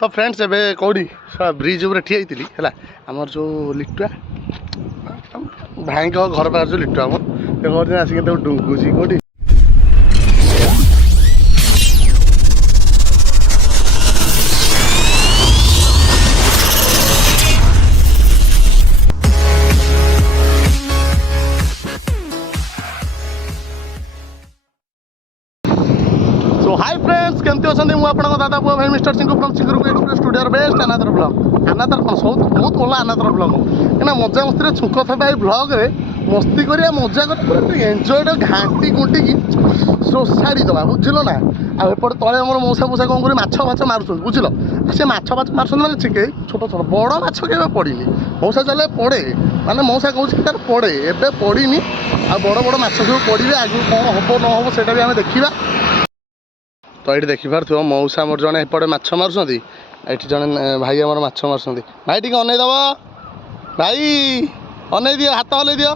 तो फ्रेंड्स एबे कौड़ी ब्रिज उपर ठिया होती है आमर जो लिटुआ भाई घर पाखे जो लिटुआ आम आसिक डुंगुची कौटी हाय फ्रेंड्स केमती अच्छा मुझे दादा पुआ भाई mister Singh from Singur studio best another blog another कौन सब बहुत भल अनादर ब्लॉग क्या मजा मस्ती छुक था भाई ब्लॉग रे मस्ती करिया मजा कर एंजॉय घाटी गुंटी की सोसाड़ी दबा बुझल ना आपर तले मोर मौसा मूसा कौन कर माछ फाछ मारुन बुझल से माछ फाछ मारुन मैंने चिके छोट छोट बड़ माछ के पड़ी मौसा चले पड़े माने मौसा कौन तार पड़े एबे पड़ी आ बड़ बड़ माछ सब पड़े आगे कौन हम न हम से भी आम देखा तो ये देखिपार मौसा मोर जड़े एपटे माछ मारुंट ये जड़े भाई आम माछ मारुंट भाई टी अनईदब भाई अनई दियो हाथ हल्ई दियो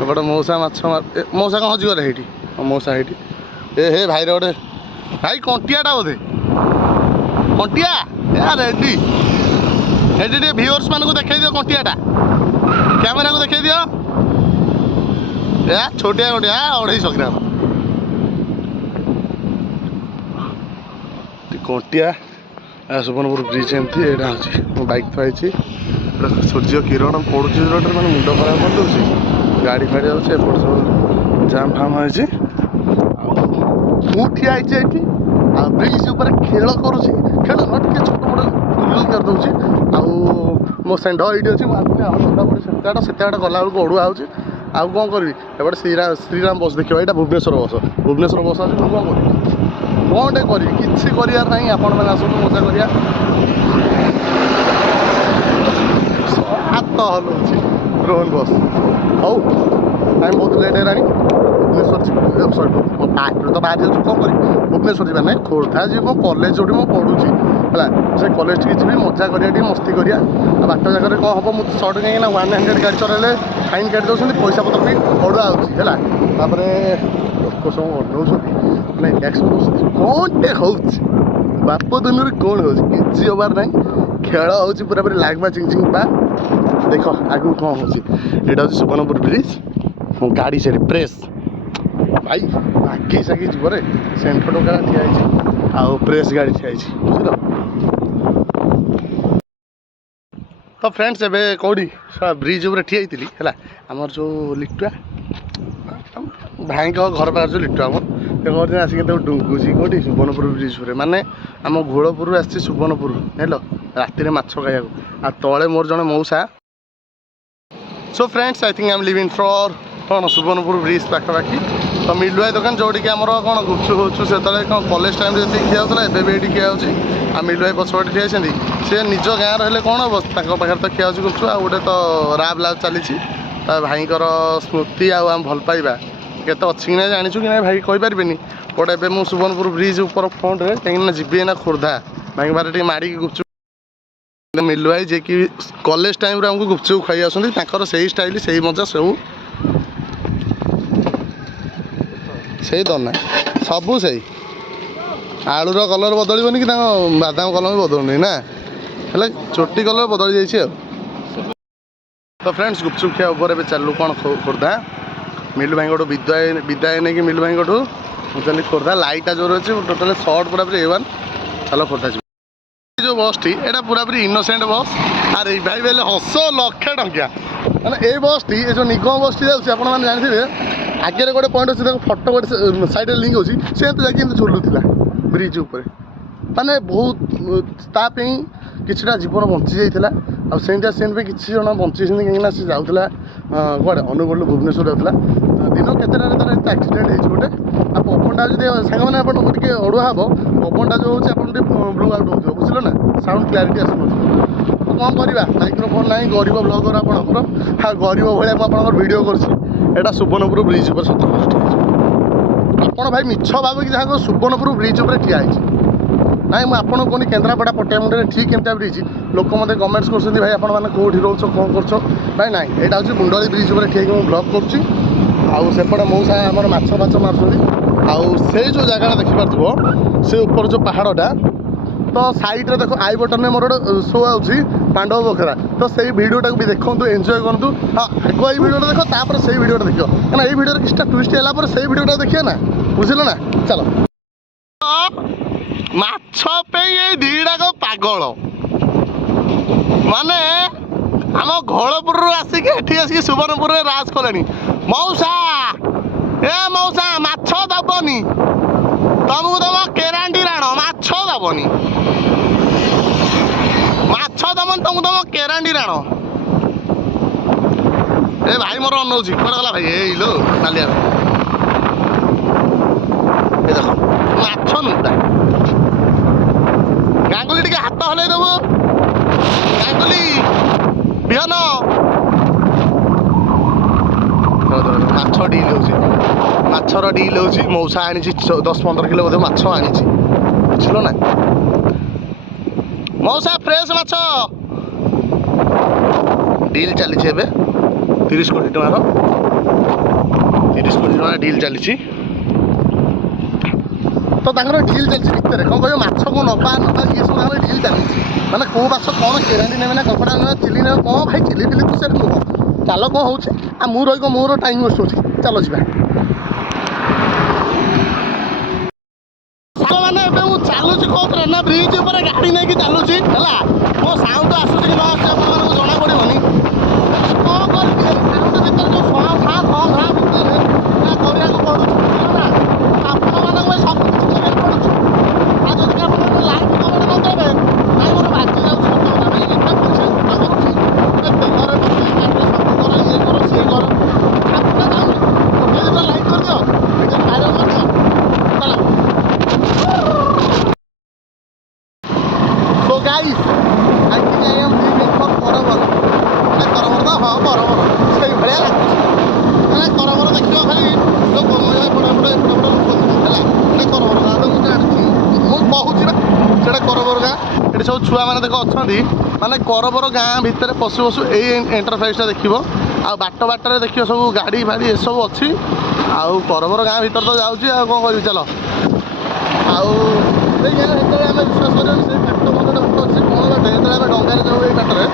एपटे मौसा माछ मौसा कौन हजिगले ये मौसा ये ए हे भाई रोटे भाई कंटियाटा बोधे कंटिया यार रेडी ये व्यूअर्स मान को देखा दियो कंटियाटा कैमेरा को देखा दियो या छोटिया गोटिया 250 ग्राम कंटिया सुवर्णपुर ब्रिज एमती यहाँ हूँ बैक थी सूर्य किरण पड़ू रोड मैंने मुंड खराब कर दूसरी गाड़ी फाड़ी जाऊँच एपट सब जाम फाम होती ये ब्रिज उपर खेल करुँच खेल टे छोट मोट गुल करदे मो सेंड ये अच्छी से गला बेलू अड़ुआ हो आउ कौन करी एपटे श्रीराम बस देखिए यहाँ भुवनेश्वर बस आज कौन कर कौन करी किसी करार ना आपण मैंने आस मजा करिया हाथ हलुची रोहन बस हौ टाइम बहुत लेट है भुवनेश्वर सॉरी पार्टी तो बाहर जाऊँ कौन करी भुवनेश्वर जाना ना खोर्धा जी मो कॉलेज जो पढ़ुची है से कॉलेज टी जी मजा करिया मस्ती करिया बाट जगह कौन हम मुझे सर्ट कहीं 100 गाड़ी चलाइले फाइन काटी दौरान पैसा पत्र भी अड़ुआ है लोक सब अनाऊँ ना एक्शन कौन टे हो बाप दुनिया कौन हो कि हबार ना खेल हो पूरा पूरी लागमा चिंग बा देख आगू कौन हो यहाँ हूँ सुवर्णपुर ब्रिज गाड़ी से प्रेस भाई आगे सागे जीवरे सेंटर टोका ठिया आउ प्रेस गाड़ी ठिया बुझल तो फ्रेंड्स एबे कौड़ी ब्रिज उपर ठिया होती है आमर जो लिटुआ भाई घर पाखे जो लिटुआ आम आसिक डुंगुची कौटी सुवर्णपुर ब्रिज पर माने आम घोड़पुर आसी सुवर्णपुर हेल राति माछ खाया तले मोर जड़े मौसा so friends I think I am living for कौन सुवर्णपुर ब्रिज पाखापाखि तो मिलुआ दुकान जोटिक आम कौन गुपचुप गुपचुप से कौन कॉलेज टाइम जी खिया होता है ये खिया आ मिलुआ पछपटे ठिया सी निज गाँव रही कौन हम पाखे तो खिया गुपचुप आ गोटे तो राब लाब चली भाई स्मृति आम भल पाइबा केते अच्छी कि ना जाचु कि ना भाई कहींपारे बट एवं मुझे सुवर्णपुर ब्रिज ऊपर फ्रंट में कहीं जी ना खोर्धा भाई बारे माड़ी गुपचुप मिलुआ जे कि कॉलेज टाइम आमको गुपचुप खाई आसर से स्टाइल से मजा सब से दना सबू से आलूर कलर बदलनी कि बादाम कलर भी बदलनी ना है चोटी कलर बदल जाइए तो फ्रेंड्स गुपचुप खिया उपर चलू कौन खोर्धा मिलू भाई विदाय नहीं कि मिलू भाई चल खोर्धा लाइटा जोर अच्छे टोटाल सर्ट पूरा पूरी A1 चलो खोर्धा जो बस टी यहाँ पूरा पूरी इनोसेंट बस अरे भाई बोले हस लक्षे टंकिया मैंने ये बस टी जो निगम बस टी जाने जानते आगे गोटे पॉइंट अच्छे फटो गोटे सैड लिंक होती से जाकि झुलूला ब्रिज उपर माने बहुत तापी किछटा जीवन बंची जाइला आ सेंटा सेन पे किसी जन बंची कहीं से जाऊला कड़े अनुगुल भुवनेश्वर जाऊला दिन केतटा तार एक्सीडेंट हो गोटे आ पवनटा जो सांग मैंने अड़ुआ हम पवनटा जो हो ब्लू आउट हो बुझल ना साउंड क्लारिटी आस कौन करवा माइक्रोफोन ना गरीब ब्लगर आपंकर गरीब भाई आप वीडियो कर सुवर्णपुर ब्रिज पर सत आप भाई मिछ भाविक जहाँ सुवर्णपुर ब्रिज पर ठिया ना मुझे कहनी केन्द्रापड़ा पटियामुंडे ठीक केमता ब्रिज लोक मत कमेंट्स कर भाई आपने कौटी रोच कौन कर भाई ना यहाँ हूँ मुंडली ब्रिज पर ठीक मुझे ब्लॉग करुँच आउपटे मौसा आम माछ फाछ मार्च ଆଉ ସେଇ ଯେଉଁ ଜାଗାଟା ଦେଖିପାରୁଥିବ ସେ ଉପର ଯେଉଁ ପାହାଡ଼ଟା ତ ସାଇଡ଼୍ରେ ଦେଖ ଆଇ ବଟନ୍ରେ ମୋର ଗୋଟେ ଶୋ ଆଉଛି ପାଣ୍ଡବ ବଖରା ତ ସେଇ ଭିଡ଼ିଓଟାକୁ ବି ଦେଖନ୍ତୁ ଏନ୍ଜୟ କରନ୍ତୁ। ହଁ ଆଗ ଏଇ ଭିଡ଼ିଓଟା ଦେଖ ତାପରେ ସେଇ ଭିଡ଼ିଓଟା ଦେଖିବ କାରଣ ଏଇ ଭିଡ଼ିଓରେ କିଛିଟା ଟୁଇଷ୍ଟ ହେଲା ପରେ ସେଇ ଭିଡ଼ିଓଟା ଦେଖିବା ନା ବୁଝିଲ ନା ଚାଲ। ମାଛ ପାଇଁ ଏଇ ଦିଟାକ ପାଗଳ ମାନେ ଆମ ଘୋଳପୁରରୁ ଆସିକି ଏଠି ଆସିକି ସୁବର୍ଣ୍ଣପୁରରେ ରାଜ କଲେଣି। ମଉସା ଏ ମଉସା ମାଛ ଦବନି ତମକୁ ଦବ କେରାଣ୍ଡି ରାଣ ମାଛ ଦବନି ମାଛ ଦବନି ତମକୁ ଦବ କେରାଣ୍ଡି ରାଣ। ଏ ଭାଇ ମୋର ଅନଉଛି କୁଆଡ଼େ ଗଲା ଭାଇ ଏଇ ଲୋ ନାଲିଆ ଏ ଦେଖ ମାଛ ନୁଟା ଗାଙ୍ଗୁଲି ଟିକେ ହାତ ହଲେଇ ଦେବୁ ଗାଙ୍ଗୁଲି ବିହନ ମାଛ ଡିଲ୍ ହେଉଛି ମାଛର ଡିଲ୍ ହେଉଛି ମଉସା ଆଣିଛି 10-15 କିଲୋ ବୋଧେ ମାଛ ଆଣିଛି ବୁଝିଲ ନା ମଉସା ଫ୍ରେଶ୍ ମାଛ ଡିଲ୍ ଚାଲିଛି ଏବେ 30 କୋଟି ଟଙ୍କାର 30 କୋଟି ଟଙ୍କା ଡିଲ୍ ଚାଲିଛି ତ ତାଙ୍କର ଡିଲ୍ ଚାଲିଛି ଭିତରେ କ'ଣ କହିବ ମାଛକୁ ନବା ଇଏ ସବୁ ତାଙ୍କର ଡିଲ୍ ଚାଲିଛି ମାନେ କେଉଁ ମାଛ କ'ଣ କେରାଣ୍ଡି ନେବେ ନା କଙ୍କଡ଼ା ନେବେ ଚିଲି ନେବେ କ'ଣ ଭାଇ ଚିଲି ଫିଲି ତ ସେଠି ନୁହଁ ଚାଲ କ'ଣ ହେଉଛି ଆଉ ମୁଁ ରହିବ ମୋର ଟାଇମ୍ ୱେଷ୍ଟ ହେଉଛି ଚାଲ ଯିବା। ମାନେ ଏବେ ମୁଁ ଚାଲୁଛି କେଉଁଥିରେ ନା ବ୍ରିଜ୍ ଉପରେ ଗାଡ଼ି ନେଇକି ଚାଲୁଛି ହେଲା ମୋ ସାଉଣ୍ଡ ଆସୁଛି କି ନ ଆସୁଛି ଆପଣମାନଙ୍କୁ ଜଣାପଡ଼ିବନି କ'ଣ କରିବି ସାଉଣ୍ଡ ଭିତରେ ଯେଉଁ ଶହ ଘା ଭିତରେ କରିବାକୁ ପଡ଼ୁଛି ବୁଝିଲ ନା ଆପଣମାନଙ୍କ ପାଇଁ ସବୁ କିଛି କରିବାକୁ ପଡ଼ୁଛି ଆଉ ଯଦି ଆପଣ ଲାଇଟ୍ କମେଣ୍ଟ ନ ଦେବେ ନାଇଁ ମୋର ବାଜି ଯାଉଛି ସତ କଥା ଭାଇ ଏତେ ପଇସା ଖର୍ଚ୍ଚ କରୁଛି ତେଲରେ ପକେଇ ଗାଡ଼ିରେ ସବୁ କର ଇଏ କର ସିଏ କର ଆପଣ ଯାଉନି ଗୋଟିଏ ଦିନ ଲାଇଟ୍ କରିଦିଅ ନିଜେ ଭାଇରାଲ୍ କରିଦିଅ ଚାଲ। So guys, I think I am leaving for Koravor ମାନେ କରବର ତ ହଁ ବରବର ସେଇଭଳିଆ ଲାଗୁଛି ମାନେ କରବର ଦେଖିବ ଖାଲି ଲୋକ ଏପଟେ ଲୋକ ଥିବେ ହେଲା ମାନେ କରବର ଗାଁ ତ ମୁଁ ଜାଣିଛି ମୁଁ କହୁଛି ନା ସେଇଟା କରବର ଗାଁ ଏଠି ସବୁ ଛୁଆମାନେ ଦେଖ ଅଛନ୍ତି ମାନେ କରବର ଗାଁ ଭିତରେ ପଶୁ ପଶୁ ଏଇ ଏଣ୍ଟରପ୍ରାଇଜ୍ଟା ଦେଖିବ ଆଉ ବାଟରେ ଦେଖିବ ସବୁ ଗାଡ଼ି ଫାଡ଼ି ଏସବୁ ଅଛି ଆଉ କରବର ଗାଁ ଭିତରେ ତ ଯାଉଛି ଆଉ କ'ଣ କରିବି ଚାଲ। ଆଉ ସେଇ ଗାଁ ଯେତେବେଳେ ଆମେ ବିଶ୍ୱାସ କରିବାନି ସେଇ ବାଟ ବନ୍ଧଟା ବାଟ ଅଛି କ'ଣ ବାଟ ଯେତେବେଳେ ଆମେ ଡଙ୍ଗାରେ ଯାଉ ଏଇ ବାଟରେ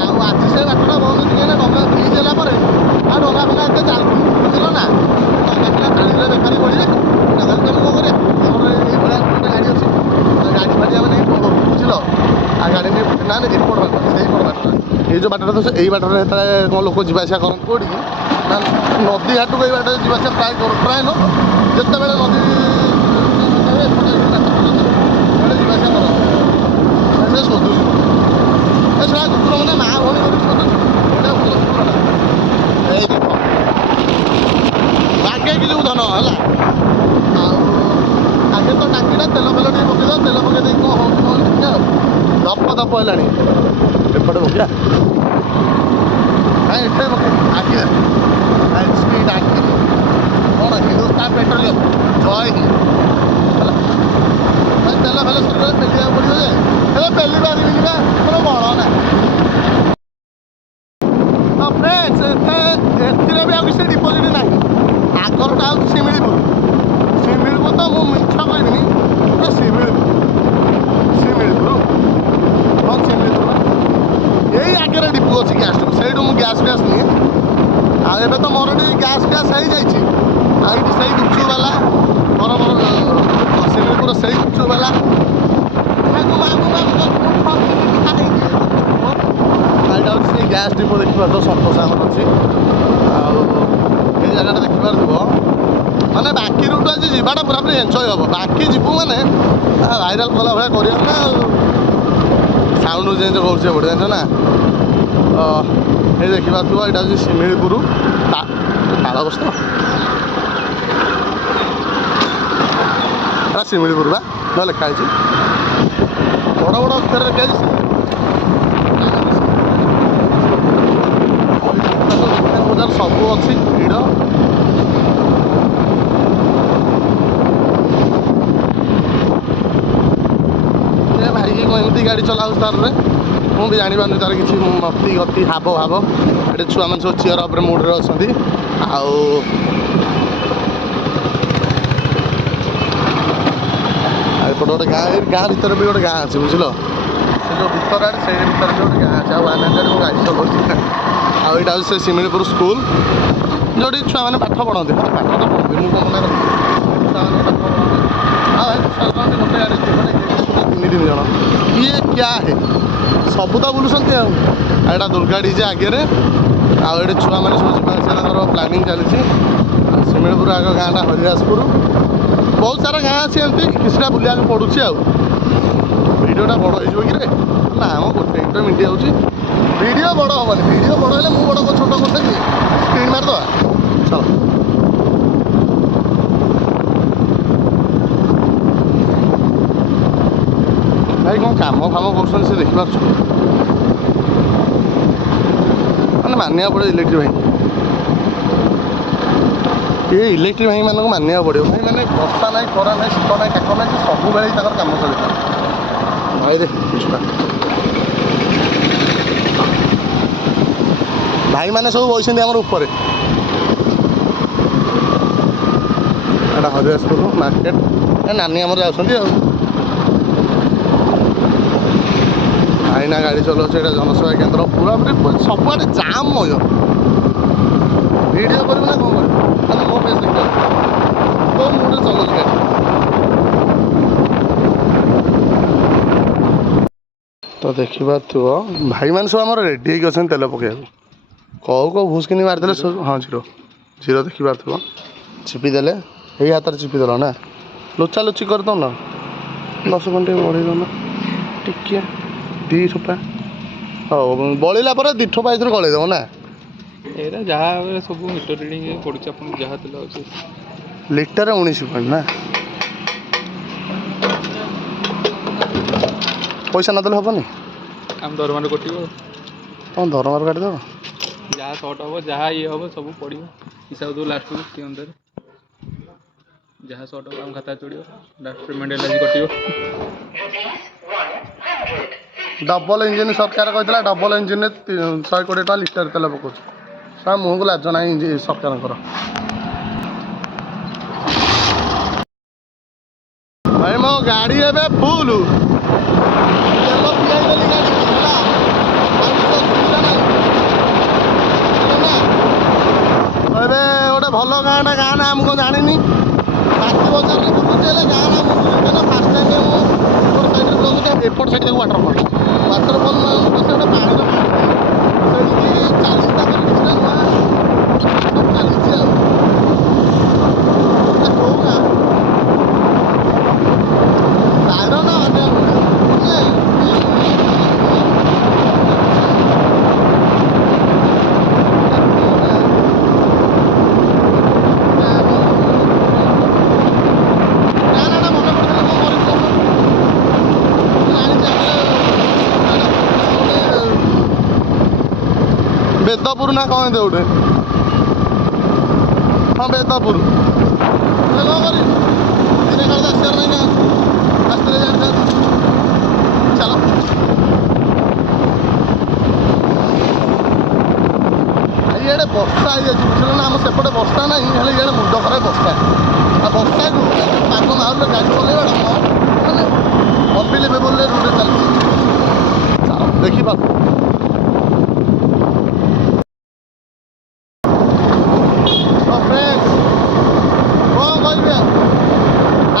ଆଉ ଆଜି ସେ ବାଟଟା ବନ୍ଦ ଅଛି କାହିଁକିନା ଡଙ୍ଗା ବ୍ରିଜ୍ ହେଲା ପରେ ଆଉ ଡଙ୍ଗା ଫଙ୍ଗା ଏତେ ଚାଲୁନି ବୁଝିଲ ନା ଡଙ୍ଗା ପିଲା ପାଣିରେ ବେପାରୀ ପଡ଼ିବେ ଡଙ୍ଗାରେ ତମେ କ'ଣ କରିବା ଆମର ଏଇଭଳିଆ ଗୋଟେ ଗାଡ଼ି ଅଛି ଗାଡ଼ି ଫାଡ଼ି ଆମେ ନେଇ ପଳଉ ବୁଝିଲ ଆଉ ଗାଡ଼ି ନେଇ ନା ଏପଟ ବାଟ ସେଇପଟ ବାଟଟା ଏଇ ଯେଉଁ ବାଟଟା ତ ଏଇ ବାଟରେ ଯେତେବେଳେ କ'ଣ ଲୋକ ଯିବା ଆସିବା କରନ୍ତି କେଉଁଠିକି ନା ନଦୀ ଘାଟକୁ ଏଇ ବାଟରେ ଯିବା ଆସିବା ପ୍ରାୟ ନୁହଁ ଯେତେବେଳେ ନଦୀ ଏପଟେ ଯିବା ଆସିବା କରନ୍ତି ସେ ଶୋଧୁଛି ଏ ସେଟା କୁକୁର ମାନେ ମା ଭଉଣୀ କରିକି ଶୋଧୁଛି ଏଇଟା ଭଲ କୁକୁରଟା ଏଇ ଦେଖ ବାଗେଇକି ଯିବୁ ଧନ ହେଲା ଆଉ ଆଗେ ତ ଟାଙ୍କିଟା ତେଲ ଫେଲ ଟିକେ ପକେଇଦେବା ତେଲ ପକେଇ ଦେଇକି କ'ଣ ହେଉଛି କ'ଣ ଦେଖିବା ଆଉ ଦପ ହେଲାଣି ଏପଟେ ପକେଇବା କାଇଁ ଏଠି ପକେଇ ଆଗିରେ ସ୍ପିଡ୍ ଆଗିରେ କ'ଣ ହିନ୍ଦୁସ୍ତାନ ପେଟ୍ରୋଲିୟମ ଜୟ ହିନ୍ଦ ହେଲା ତେଲ ଫେଲ ସରିଗଲେ ପେଲିବାକୁ ପଡ଼ିବ ଯେ ହେଲେ ପେଲି ପାରିବିନି ବା ମୋର ବଳ ନାହିଁ ଫ୍ରେଣ୍ଡସ୍ ଏଥିରେ ବି ଆଉ କିଛି ଡିପୋଜିଟ୍ ନାହିଁ ଆଗରଟା ହେଉଛି ଶିମିଳିପୁର ତ ମୁଁ ମିଛ କହିବିନି ଶିମିଳିପୁର ହଁ ଶିମିଳିପୁର ଏଇ ଆଗରେ ଡିପୋ ଅଛି ଗ୍ୟାସ୍ ଷ୍ଟୋଭ୍ ସେଇଠୁ ମୁଁ ଗ୍ୟାସ୍ ନିଏ ଆଉ ଏବେ ତ ମୋର ଟିକେ ଗ୍ୟାସ୍ ହେଇଯାଇଛି ଆଉ ଏଇଠି ସେଇ ଗୁପଚୁପ୍ ବାଲା ମୋର ଶିମିଳିପୁର ସେଇ ଗୁପଚୁପ୍ ବାଲା ଏଇଟା ହେଉଛି ସେଇ ଗ୍ୟାସ୍ ଡିପୋ ଦେଖିପାରୁଥିବ ସନ୍ତୋଷ ଆମର ଅଛି ଆଉ ଏଇ ଜାଗାଟା ଦେଖିପାରୁଥିବ ମାନେ ବାକି ରୁଟ୍ ଆଜି ଯିବାଟା ପୁରାପୁରି ଏନ୍ଜୟ ହେବ ବାକି ଯିବୁ ମାନେ ଭାଇରାଲ୍ କଲା ଭଳିଆ କରିବା ନା ଆଉ ସାଉଣ୍ଡ ଚେଞ୍ଜ କରୁଛି ଏପଟେ ଜାଣିଛ ନା ଏଇ ଦେଖିପାରୁଥିବ ଏଇଟା ହେଉଛି ଶିମିଳିପୁର ତାଳବସ୍ତ ଏଇଟା ଶିମିଳିପୁର ବା ଲେଖା ହେଇଛି ବଡ଼ ବଡ଼ ଅକ୍ଷରରେ ଲେଖା ହେଇଛି ବଜାର ସବୁ ଅଛି ଭିଡ଼ ଭାଇକି କ'ଣ ଏମିତି ଗାଡ଼ି ଚଲାଉଛି ତାରରେ ମୁଁ ବି ଜାଣିପାରୁନି ତାର କିଛି ମତି ଗତି ହାବ ଭାବ ଏଠି ଛୁଆମାନେ ସବୁ ଚିୟର ଉପରେ ମୁଡ଼ରେ ଅଛନ୍ତି ଆଉ ଗୋଟେ ଗାଁ ଭିତରେ ବି ଗୋଟେ ଗାଁ ଅଛି ବୁଝିଲ ସେ ଯେଉଁ ଭିତର ଆଡ଼େ ସେଇ ଭିତରେ ବି ଗୋଟେ ଗାଁ ଅଛି ଆଉ 100 ମୁଁ ଗାଡ଼ି ଚଲାଉଛି ଆଉ ଏଇଟା ହେଉଛି ସେ ଶିମିଳିପୁର ସ୍କୁଲ ଯେଉଁଠି ଛୁଆମାନେ ପାଠ ପଢ଼ନ୍ତି ହଁ ପାଠ ତ ପଢ଼ନ୍ତି ମୁଁ କ'ଣ ମନା କରୁଛି ଛୁଆମାନେ ପାଠ ପଢ଼ନ୍ତି ଆଉ ଭାଇ ଗୋଟେ ଗାଡ଼ି ତିନି ଜଣ ଇଏ କ୍ୟା ହେ ସବୁ ତ ବୁଲୁଛନ୍ତି ଆଉ ଏଇଟା ଦୁର୍ଗା ଡିଜେ ଆଗରେ ଆଉ ଏଠି ଛୁଆମାନେ ସବୁ ଯିବା ଆସିବା ତାଙ୍କର ପ୍ଲାନିଂ ଚାଲିଛି ଆଉ ଶିମିଳିପୁର ଆଗ ଗାଁଟା ହରିଦାସପୁର ବହୁତ ସାରା ଗାଁ ଅଛି ଏମିତି କିଛିଟା ବୁଲିବାକୁ ପଡ଼ୁଛି ଆଉ ଭିଡ଼ିଓଟା ବଡ଼ ହେଇଯିବ କି ରେ ନା ଆମ ଗୋଟେ ମିନିଟ୍ ହେଉଛି ଭିଡ଼ିଓ ବଡ଼ ହେବନି ଭିଡ଼ିଓ ବଡ଼ ହେଲେ ମୁଁ ବଡ଼ ଛୋଟ କରିଦେବି ସ୍କ୍ରିନ୍ ମାରିଦେବା ଚାଲ ଭାଇ କ'ଣ କାମ ଫାମ କରୁଛନ୍ତି ସେ ଦେଖିପାରୁଛୁ ମାନେ ମାନିବାକୁ ପଡ଼ିବ ଇଲେକ୍ଟ୍ରି ଭାଇ ଏ ଇଲେକ୍ଟ୍ରି ଭାଇମାନଙ୍କୁ ମାନିବାକୁ ପଡ଼ିବ ଭାଇ ମାନେ ବର୍ଷା ନାହିଁ ଖରା ନାହିଁ ଶୀତ ନାହିଁ କାକ ନାହିଁ ସବୁବେଳେ ହିଁ ତାଙ୍କର କାମ ଚାଲିଥାଏ ଭାଇରେ ଛୁଆ ଭାଇମାନେ ସବୁ ବସିଛନ୍ତି ଆମର ଉପରେ ଏଇଟା ହରିଦାସପୁର ମାର୍କେଟ ନାନୀ ଆମର ଯାଉଛନ୍ତି ଆଉ ଭାଇନା ଗାଡ଼ି ଚଲାଉଛି ଏଇଟା ଜନସେବା କେନ୍ଦ୍ର ପୁରାପୁରି ସବୁଆଡ଼େ ଜାମ୍ ମୟ ଭିଡ଼ିଓ କରିବୁ ନା କ'ଣ କରିବୁ ମାନେ ମୋ ଫେସ୍ ଦେଖିବ କେଉଁ ମୁଡ଼ରେ ଚଲାଉଛି ଗାଡ଼ି ତ ଦେଖିପାରୁଥିବ ଭାଇମାନେ ସବୁ ଆମର ରେଡ଼ି ହେଇକି ଅଛନ୍ତି ତେଲ ପକାଇବାକୁ କେଉଁ ଭୁସ୍କିନି ମାରିଦେଲେ ସବୁ ହଁ ଜିରୋ ଦେଖିପାରୁଥିବ ଚିପିଦେଲେ ଏଇ ହାତରେ ଚିପିଦେଲ ନା ଲୁଚା ଲୁଚି କରିଦେଉ ନା 10 ଘଣ୍ଟେ ବଢ଼େଇ ଦେଉନ ଟିକିଏ 2 ଠୋପା ହଉ ବଳିଲା ପରେ 2 ଠୋପା ଏଥିରୁ ଗଳେଇ ଦେବ ନା ଏଇଟା ଯାହା ସବୁ ମିଟର ରିଡ଼ିଂ ପଡ଼ୁଛି ଆପଣ ଯାହା ତେଲ ଅଛି ଲିଟର 19 ପଏଣ୍ଟ ନା ପଇସା ନଦେଲେ ହେବନି ଆମ ଦରମାରେ କଟିବ କ'ଣ ଦରମାରୁ କାଟିଦେବ ଯାହା ସର୍ଟ ହେବ ଯାହା ଇଏ ହେବ ସବୁ ପଡ଼ିବ ହିସାବ ଦେବୁ ଲାଷ୍ଟକୁ ସେ ଅନୁସାରେ ଯାହା ସର୍ଟ ହେବ ଆମ ଖାତା ଚଢ଼ିବ ଲାଷ୍ଟ ପେମେଣ୍ଟ ହେଲା କଟିବ ଡବଲ ଇଞ୍ଜିନ୍ ସରକାର କହିଥିଲା ଡବଲ ଇଞ୍ଜିନ୍ରେ 120 ଟଙ୍କା ଲିଟର ତେଲ ପକାଉଛି ସାର୍ ମୁହଁକୁ ଲାଜ ନାହିଁ ସରକାରଙ୍କର ଭାଇ ମୋ ଗାଡ଼ି ଏବେ ଫୁଲ ତେଲ ପିଆଇଦେଲି ଗାଡ଼ି ହେଲା ଏବେ ଗୋଟେ ଭଲ ଗାଁଟା ଗାଁ ନା ମୁଁ କ'ଣ ଜାଣିନି ବାକି ବଜାରରେ ବୁଲୁଛି ହେଲେ ଗାଁ ନା ମୁଁ ବୁଝୁଛି ଫାଷ୍ଟ ଟାଇମ୍ ମୁଁ ଏପଟ ସାଇଡ଼୍ରେ ବୁଲୁଛି ଏପଟ ସାଇଡ଼୍ରେ ୱାଟରଫଲ୍ ବସେ ଗୋଟେ ପାଣିର ସେଠିକି 40 ଟଙ୍କା କିଛିଟା ନୂଆ ଚାଲିଛି ଆଉ କେଉଁ ଗାଁ ସାଇର ନା ବେଦପୁର ନା କ'ଣ ଏମିତି ଗୋଟେ ହଁ ବେଦପୁର କ'ଣ କରିବି ଦିନେ କାଳେ ଆସିବାର ନାହିଁ ନା ଆସିଥିଲେ ଜାଣିଥାନ୍ତି ଚାଲ ଇଆଡ଼େ ବର୍ଷା ହେଇଯାଇଛି ବୁଝିଲ ନା ଆମ ସେପଟେ ବର୍ଷା ନାହିଁ ହେଲେ ଇଆଡ଼େ ମୁଣ୍ଡ ଖରାପ ବର୍ଷା ଆଉ ବର୍ଷାକୁ ପାଗ ମାହୁଲରେ ଗାଡ଼ି ଚଲେଇବା ମାନେ ଅନବିଲିଭେବଲ୍ ରୁଟ୍ରେ ଚାଲିଛି ଚାଲ ଦେଖିପାରୁ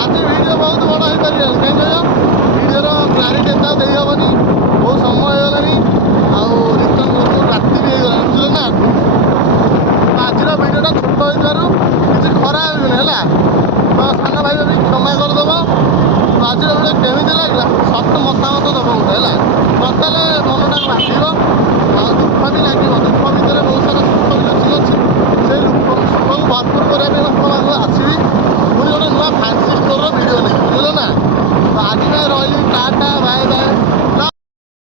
ଆଜି ଭିଡ଼ିଓ ବହୁତ ବଡ଼ ହେଇପାରିବ କାହିଁକି କହିଲ ଭିଡ଼ିଓର କ୍ଲାରିଟି ଏତେ ଆଉ ଦେଇହେବନି ବହୁତ ସମୟ ହେଇଗଲାଣି ଆଉ ରିଟର୍ନ କରୁ ରାତି ବି ହେଇଗଲାଣି ବୁଝିଲ ନା ଆଜିର ଭିଡ଼ିଓଟା ଛୋଟ ହେଇଥିବାରୁ କିଛି ଖରାପ ହେବନି ହେଲା ତ ସାନ ଭାଇ ବି କ୍ଷମା କରିଦେବ ଆଜିର ଭିଡ଼ିଓ କେମିତି ଲାଗିଲା ସତ ମତାମତ ଦେବ ଗୋଟେ ହେଲା ନଦେଲେ ମନଟାକୁ ବାଧିବ ଆଉ ଦୁଃଖ ବି ଲାଗିବ ଦୁଃଖ ଭିତରେ ବହୁତ ସାରା ସୁଖ ବି ଅଛି ସେଇ ସୁଖକୁ ଭରପୁର କରିବା ପାଇଁ ବର୍ତ୍ତମାନ ଆସିବି ପୁଣି ଗୋଟେ ନୂଆ ଫ୍ୟାନ୍ସି ଷ୍ଟୋରର ଭିଡ଼ିଓ ନେଇକି ବୁଝିଲ ନା ତ ଆଜି ପାଇଁ ରହିଲି ଟାଟା ବାଏ ବାଏ।